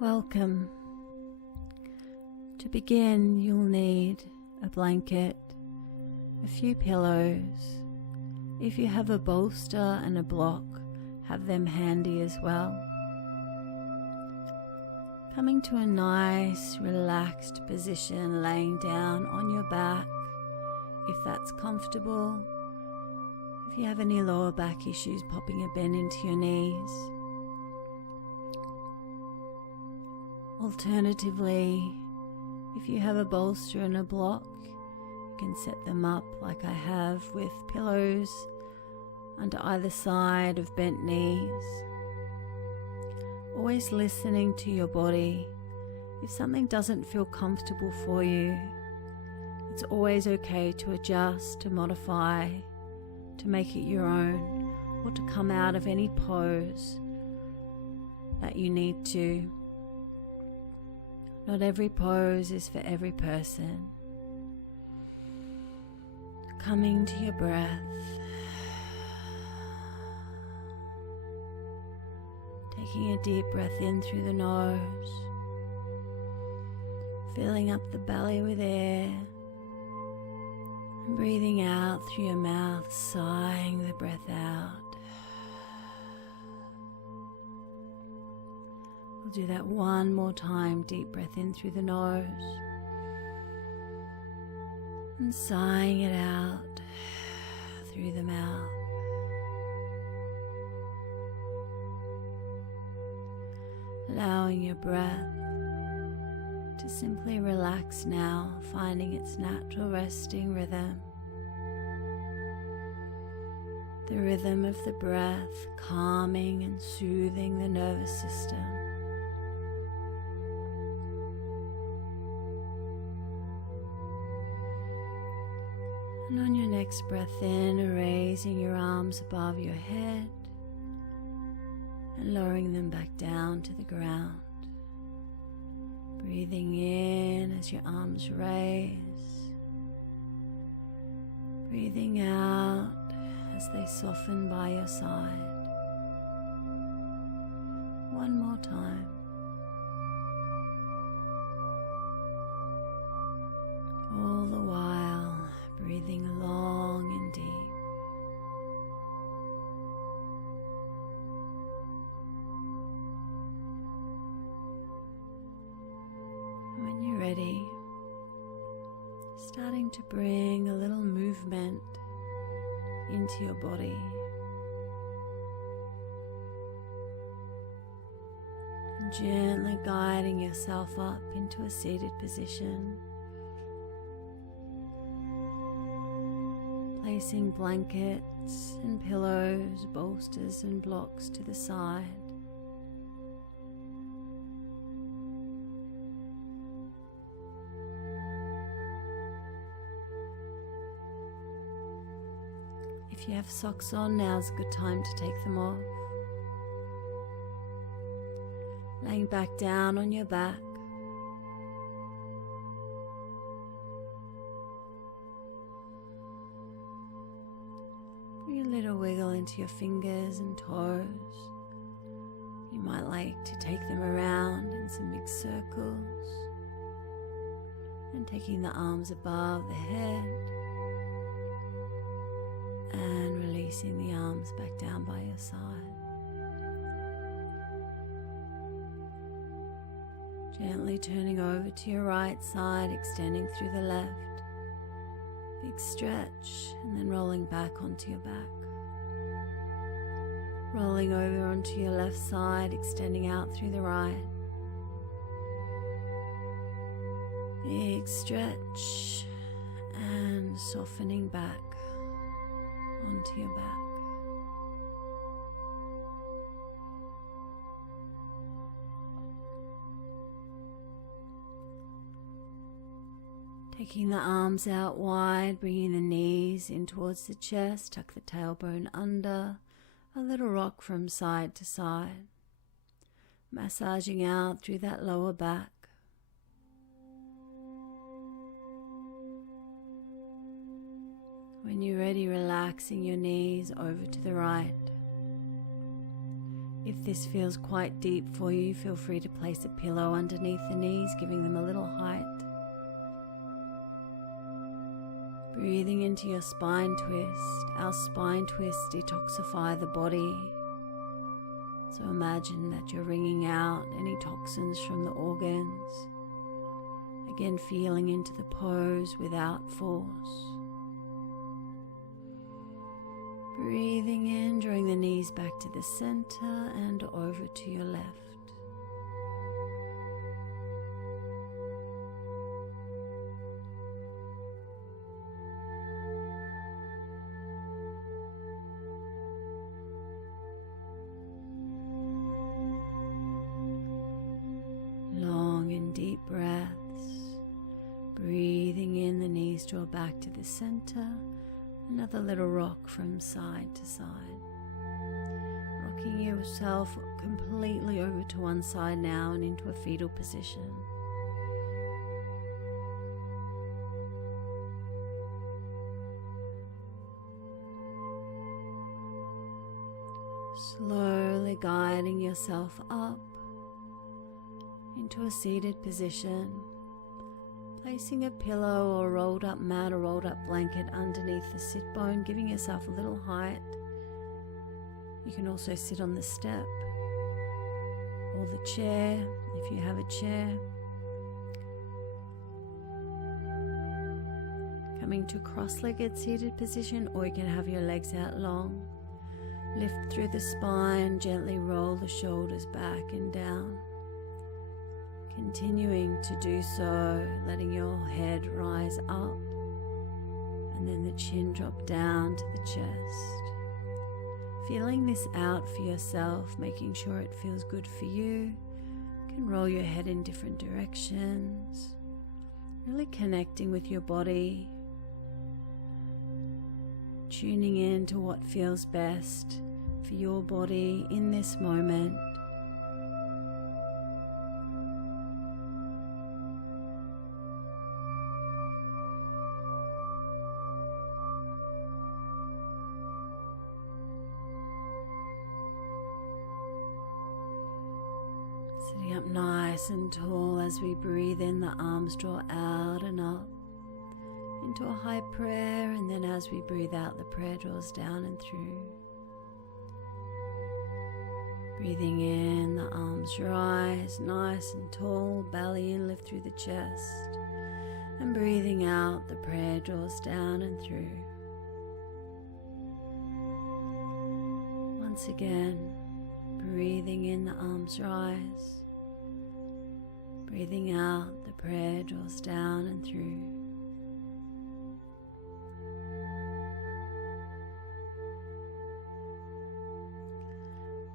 Welcome. To begin, you'll need a blanket, a few pillows. If you have a bolster and a block, have them handy as well. Coming to a nice, relaxed position, laying down on your back, if that's comfortable. If you have any lower back issues, popping a bend into your knees. Alternatively, if you have a bolster and a block, you can set them up like I have, with pillows under either side of bent knees. Always listening to your body. If something doesn't feel comfortable for you, it's always okay to adjust, to modify, to make it your own, or to come out of any pose that you need to. Not every pose is for every person. Coming to your breath. Taking a deep breath in through the nose. Filling up the belly with air. And breathing out through your mouth, sighing the breath out. We'll do that one more time. Deep breath in through the nose. And sighing it out through the mouth. Allowing your breath to simply relax now, finding its natural resting rhythm. The rhythm of the breath, calming and soothing the nervous system. And on your next breath in, raising your arms above your head and lowering them back down to the ground. Breathing in as your arms raise. Breathing out as they soften by your side. One more time. All the while, breathing long and deep. When you're ready, starting to bring a little movement into your body. And gently guiding yourself up into a seated position. Placing blankets and pillows, bolsters and blocks to the side. If you have socks on, now's a good time to take them off. Laying back down on your back. Bring a little wiggle into your fingers and toes. You might like to take them around in some big circles. And taking the arms above the head. And releasing the arms back down by your side. Gently turning over to your right side, extending through the left. Big stretch, and then rolling back onto your back. Rolling over onto your left side, extending out through the right. Big stretch, and softening back onto your back. Taking the arms out wide, bringing the knees in towards the chest, tuck the tailbone under, a little rock from side to side, massaging out through that lower back. When you're ready, relaxing your knees over to the right. If this feels quite deep for you, feel free to place a pillow underneath the knees, giving them a little height. Breathing into your spine twist. Our spine twists detoxify the body. So imagine that you're wringing out any toxins from the organs. Again, feeling into the pose without force. Breathing in, drawing the knees back to the center and over to your left. Long and deep breaths. Breathing in, the knees draw back to the center. Another little rock from side to side. Rocking yourself completely over to one side now and into a fetal position. Slowly guiding yourself up into a seated position. Placing a pillow or rolled up mat or rolled up blanket underneath the sit bone, giving yourself a little height. You can also sit on the step or the chair if you have a chair. Coming to cross-legged seated position, or you can have your legs out long. Lift through the spine, gently roll the shoulders back and down. Continuing to do so, letting your head rise up and then the chin drop down to the chest. Feeling this out for yourself, making sure it feels good for you. You can roll your head in different directions, really connecting with your body, tuning in to what feels best for your body in this moment. Sitting up nice and tall as we breathe in, the arms draw out and up into a high prayer, and then as we breathe out, the prayer draws down and through. Breathing in, the arms rise nice and tall, belly in, lift through the chest. And breathing out, the prayer draws down and through. Once again, breathing in, the arms rise. Breathing out, the prayer draws down and through.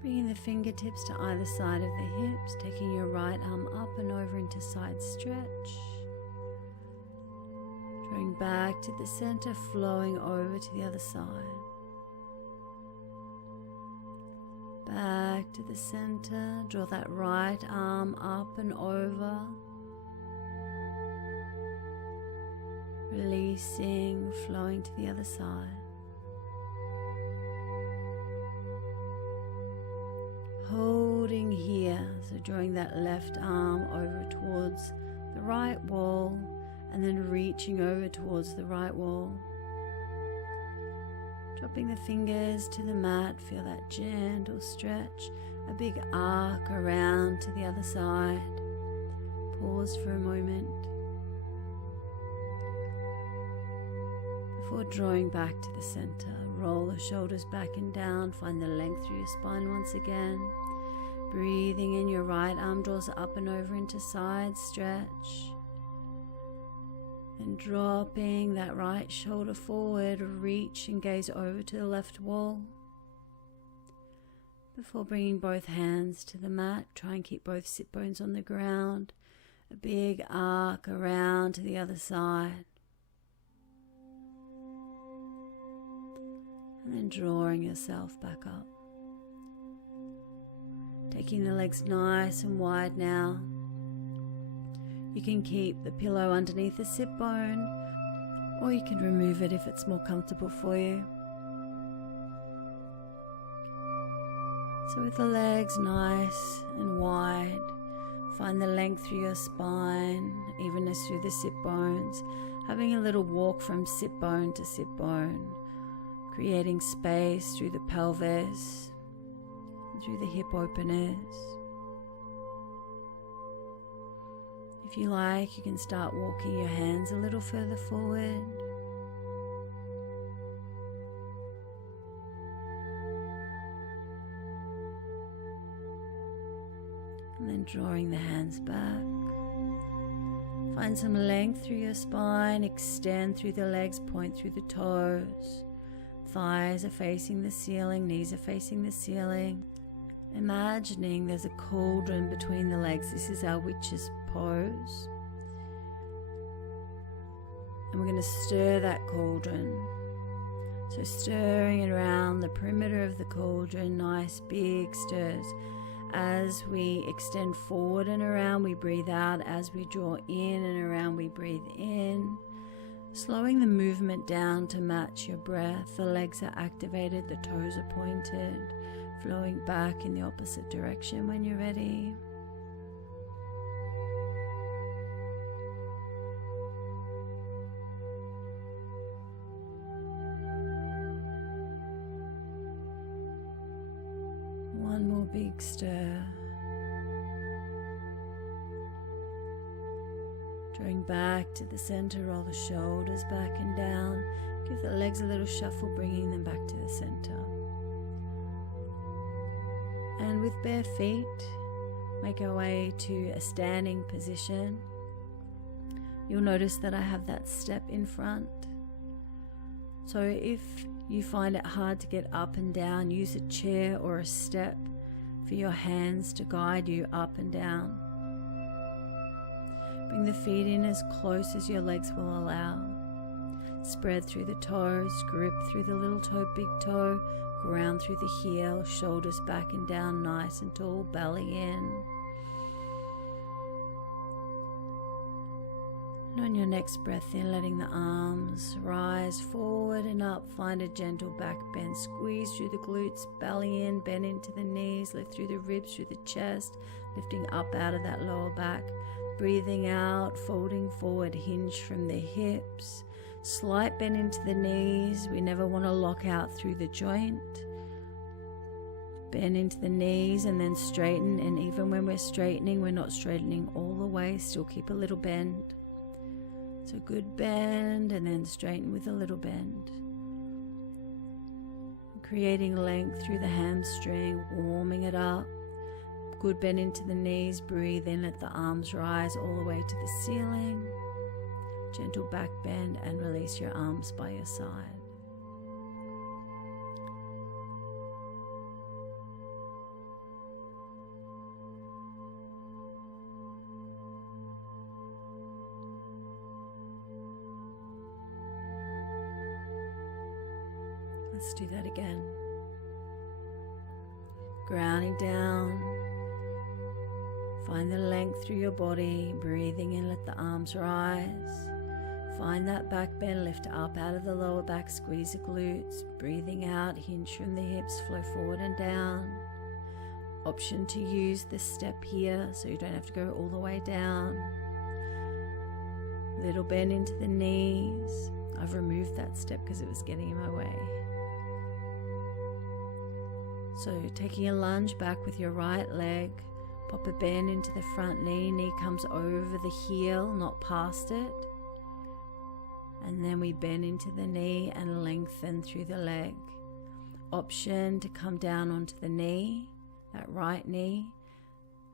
Bringing the fingertips to either side of the hips, taking your right arm up and over into side stretch. Drawing back to the center, flowing over to the other side. Back to the center, draw that right arm up and over. Releasing, flowing to the other side. Holding here, so drawing that left arm over towards the right wall and then reaching over towards the right wall. Dropping the fingers to the mat, feel that gentle stretch, a big arc around to the other side. Pause for a moment. Before drawing back to the center, roll the shoulders back and down, find the length through your spine once again. Breathing in, your right arm draws up and over into side stretch. Then dropping that right shoulder forward, reach and gaze over to the left wall. Before bringing both hands to the mat, try and keep both sit bones on the ground. A big arc around to the other side. And then drawing yourself back up. Taking the legs nice and wide now. You can keep the pillow underneath the sit bone, or you can remove it if it's more comfortable for you. So with the legs nice and wide, find the length through your spine, evenness through the sit bones, having a little walk from sit bone to sit bone, creating space through the pelvis, through the hip openers. If you like, you can start walking your hands a little further forward. And then drawing the hands back. Find some length through your spine, extend through the legs, point through the toes. Thighs are facing the ceiling, knees are facing the ceiling. Imagining there's a cauldron between the legs. This is our witch's pose. And we're going to stir that cauldron. So stirring it around the perimeter of the cauldron, nice big stirs. As we extend forward and around, we breathe out. As we draw in and around, we breathe in. Slowing the movement down to match your breath. The legs are activated, the toes are pointed, flowing back in the opposite direction when you're ready. One more big stir. Drawing back to the center, roll the shoulders back and down. Give the legs a little shuffle, bringing them back to the center. And with bare feet, make our way to a standing position. You'll notice that I have that step in front. So if you find it hard to get up and down, use a chair or a step for your hands to guide you up and down. Bring the feet in as close as your legs will allow. Spread through the toes, grip through the little toe, big toe, ground through the heel, shoulders back and down, nice and tall, belly in. And on your next breath in, letting the arms rise forward and up, find a gentle back bend, squeeze through the glutes, belly in, bend into the knees, lift through the ribs, through the chest, lifting up out of that lower back. Breathing out, folding forward, hinge from the hips. Slight bend into the knees. We never want to lock out through the joint. Bend into the knees and then straighten. And even when we're straightening, we're not straightening all the way. Still keep a little bend. So good bend and then straighten with a little bend. Creating length through the hamstring, warming it up. Good bend into the knees, breathe in, let the arms rise all the way to the ceiling. Gentle back bend and release your arms by your side. Let's do that again. Grounding down. Find the length through your body, breathing in, let the arms rise. Find that back bend, lift up out of the lower back, squeeze the glutes. Breathing out, hinge from the hips, flow forward and down. Option to use the step here, so you don't have to go all the way down. Little bend into the knees. I've removed that step because it was getting in my way. So taking a lunge back with your right leg. Pop a bend into the front knee. Knee comes over the heel, not past it. And then we bend into the knee and lengthen through the leg. Option to come down onto the knee, that right knee,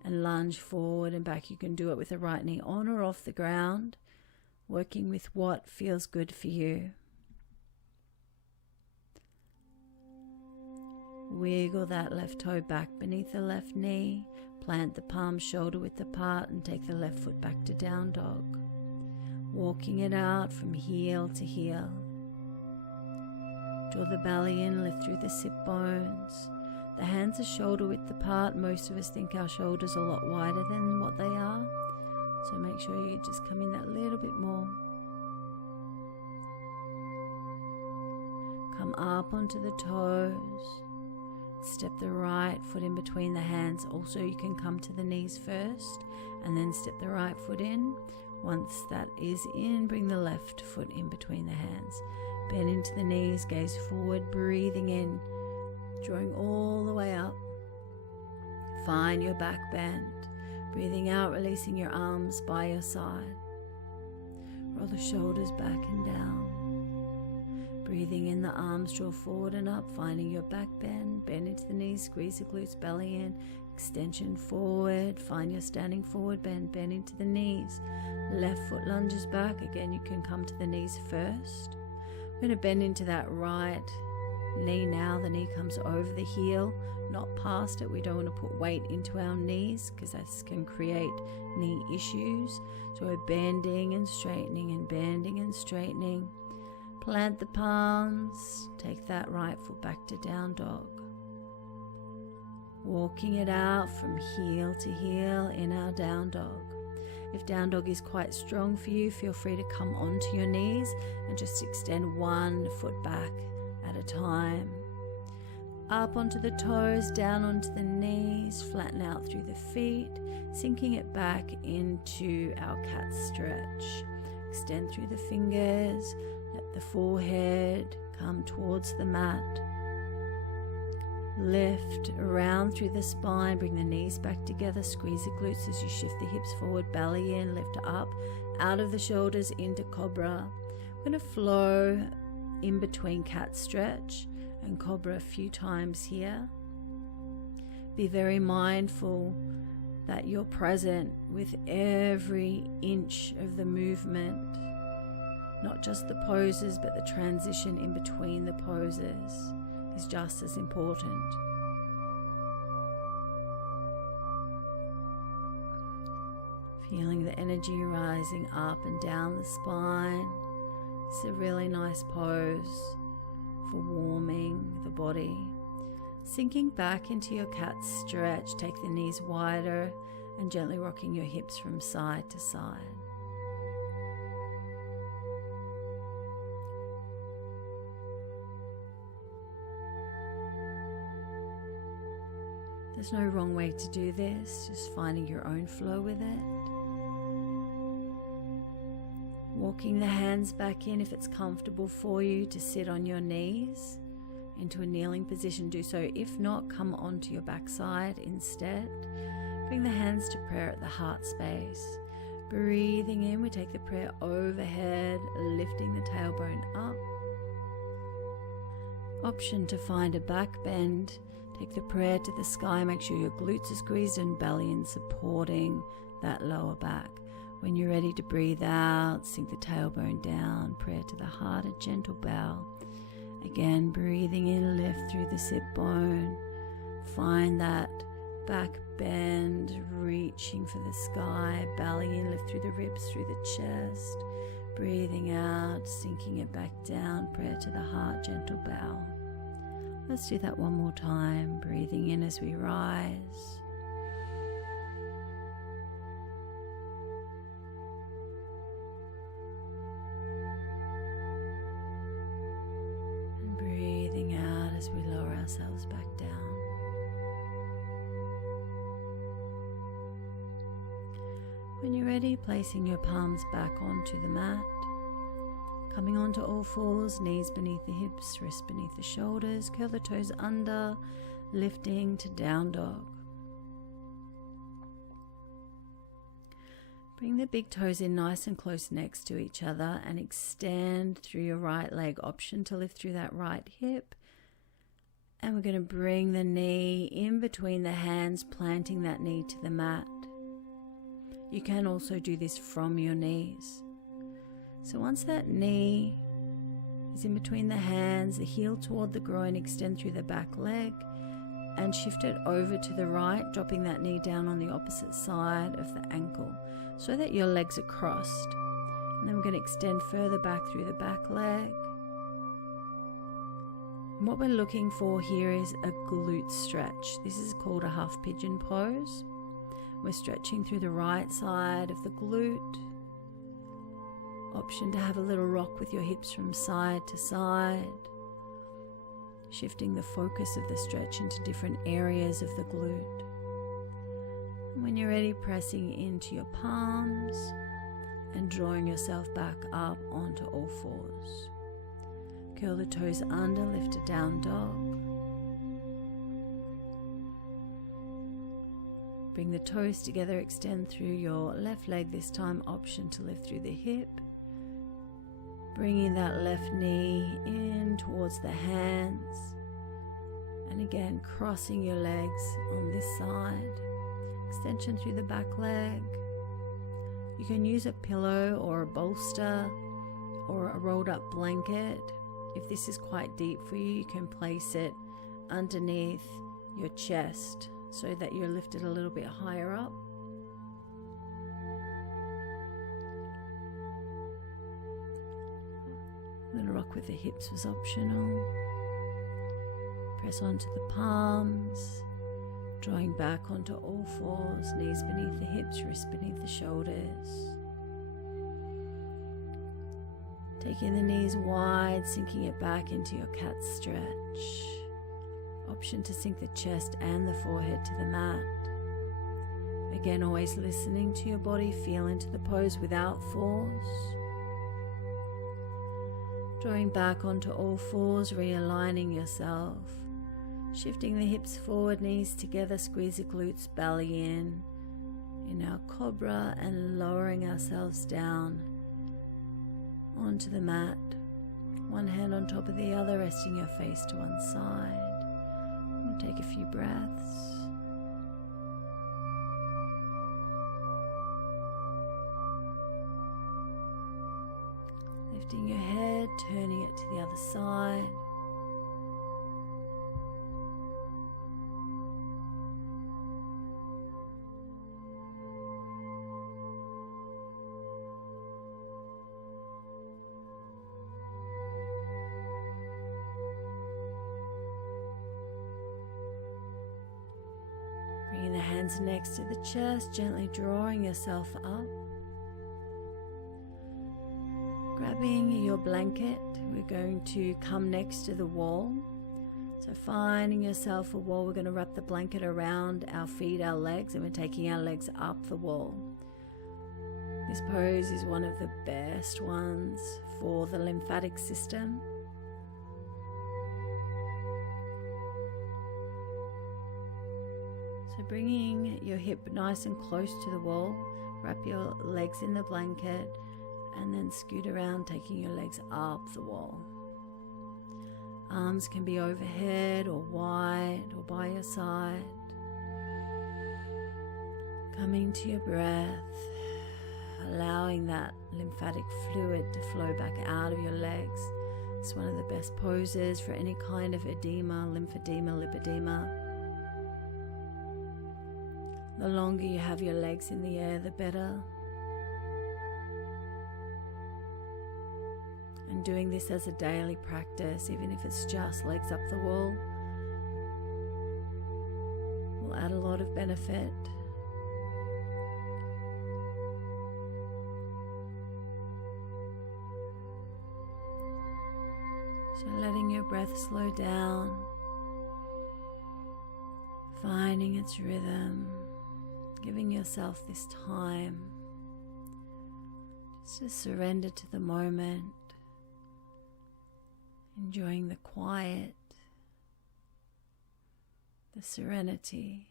and lunge forward and back. You can do it with the right knee on or off the ground, working with what feels good for you. Wiggle that left toe back beneath the left knee. Plant the palm shoulder width apart and take the left foot back to down dog. Walking it out from heel to heel. Draw the belly in, lift through the sit bones. The hands are shoulder width apart. Most of us think our shoulders are a lot wider than what they are. So make sure you just come in that little bit more. Come up onto the toes. Step the right foot in between the hands. Also, you can come to the knees first and then step the right foot in. Once that is in, bring the left foot in between the hands. Bend into the knees, gaze forward, breathing in, drawing all the way up. Find your back bend. Breathing out, releasing your arms by your side. Roll the shoulders back and down. Breathing in, the arms draw forward and up, finding your back bend. Bend into the knees, squeeze the glutes, belly in. Extension forward, find your standing forward bend. Bend into the knees. Left foot lunges back. Again, you can come to the knees first. We're going to bend into that right knee now. The knee comes over the heel, not past it. We don't want to put weight into our knees because that can create knee issues. So we're bending and straightening and bending and straightening. Plant the palms. Take that right foot back to down dog. Walking it out from heel to heel in our down dog. If down dog is quite strong for you, feel free to come onto your knees and just extend one foot back at a time. Up onto the toes, down onto the knees, flatten out through the feet, sinking it back into our cat stretch. Extend through the fingers, let the forehead come towards the mat. Lift around through the spine, bring the knees back together, squeeze the glutes as you shift the hips forward, belly in, lift up, out of the shoulders into cobra. We're going to flow in between cat stretch and cobra a few times here. Be very mindful that you're present with every inch of the movement, not just the poses, but the transition in between the poses is just as important. Feeling the energy rising up and down the spine. It's a really nice pose for warming the body. Sinking back into your cat stretch, take the knees wider and gently rocking your hips from side to side. There's no wrong way to do this, just finding your own flow with it. Walking the hands back in if it's comfortable for you to sit on your knees into a kneeling position, do so. If not, come onto your backside instead. Bring the hands to prayer at the heart space. Breathing in, we take the prayer overhead, lifting the tailbone up. Option to find a back bend. Take the prayer to the sky, make sure your glutes are squeezed and belly in, supporting that lower back. When you're ready to breathe out, sink the tailbone down, prayer to the heart, a gentle bow. Again, breathing in, lift through the sit bone. Find that back bend, reaching for the sky, belly in, lift through the ribs, through the chest. Breathing out, sinking it back down, prayer to the heart, gentle bow. Let's do that one more time, breathing in as we rise. And breathing out as we lower ourselves back down. When you're ready, placing your palms back onto the mat. Coming onto all fours, knees beneath the hips, wrists beneath the shoulders, curl the toes under, lifting to down dog. Bring the big toes in nice and close next to each other and extend through your right leg. Option to lift through that right hip. And we're going to bring the knee in between the hands, planting that knee to the mat. You can also do this from your knees. So once that knee is in between the hands, the heel toward the groin, extend through the back leg and shift it over to the right, dropping that knee down on the opposite side of the ankle so that your legs are crossed. And then we're going to extend further back through the back leg. And what we're looking for here is a glute stretch. This is called a half pigeon pose. We're stretching through the right side of the glute. Option to have a little rock with your hips from side to side. shifting the focus of the stretch into different areas of the glute. And when you're ready, pressing into your palms and drawing yourself back up onto all fours. Curl the toes under, lift a down dog. Bring the toes together, extend through your left leg this time, option to lift through the hip. Bringing that left knee in towards the hands. And again, crossing your legs on this side. Extension through the back leg. You can use a pillow or a bolster or a rolled up blanket. If this is quite deep for you, you can place it underneath your chest so that you're lifted a little bit higher up. A little rock with the hips was optional. Press onto the palms, drawing back onto all fours, knees beneath the hips, wrists beneath the shoulders. Taking the knees wide, sinking it back into your cat stretch. Option to sink the chest and the forehead to the mat. Again, always listening to your body, feel into the pose without force. Drawing back onto all fours, realigning yourself. Shifting the hips forward, knees together, squeeze the glutes, belly in our cobra, and lowering ourselves down onto the mat. One hand on top of the other, resting your face to one side. We'll take a few breaths. Lifting your head, turning it to the other side. Bringing the hands next to the chest, gently drawing yourself up. Grabbing your blanket, we're going to come next to the wall. So finding yourself a wall, we're going to wrap the blanket around our feet, our legs, and we're taking our legs up the wall. This pose is one of the best ones for the lymphatic system. So bringing your hip nice and close to the wall, wrap your legs in the blanket, and then scoot around, taking your legs up the wall. Arms can be overhead or wide or by your side. Coming to your breath, allowing that lymphatic fluid to flow back out of your legs. It's one of the best poses for any kind of edema, lymphedema, lipedema. The longer you have your legs in the air, the better. And doing this as a daily practice, even if it's just legs up the wall, will add a lot of benefit. So letting your breath slow down, finding its rhythm, giving yourself this time just to surrender to the moment. Enjoying the quiet, the serenity.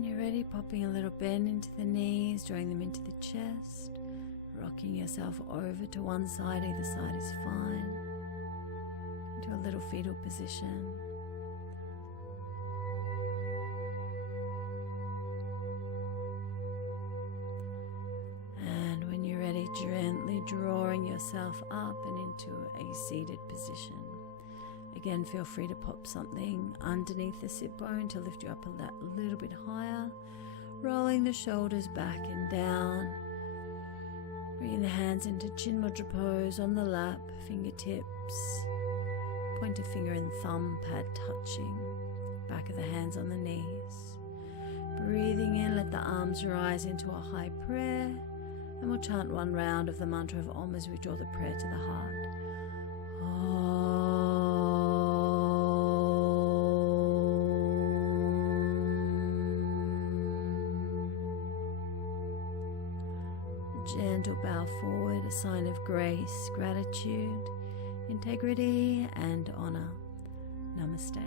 When you're ready, popping a little bend into the knees, drawing them into the chest, rocking yourself over to one side, either side is fine, into a little fetal position. And when you're ready, gently drawing yourself up and into a seated position. Again, feel free to pop something underneath the sit bone to lift you up a little bit higher, rolling the shoulders back and down. Bringing the hands into chin mudra pose on the lap, fingertips, pointer finger and thumb pad touching, back of the hands on the knees. Breathing in, let the arms rise into a high prayer, and we'll chant one round of the mantra of Om as we draw the prayer to the heart. Gentle bow forward, a sign of grace, gratitude, integrity, and honor. Namaste.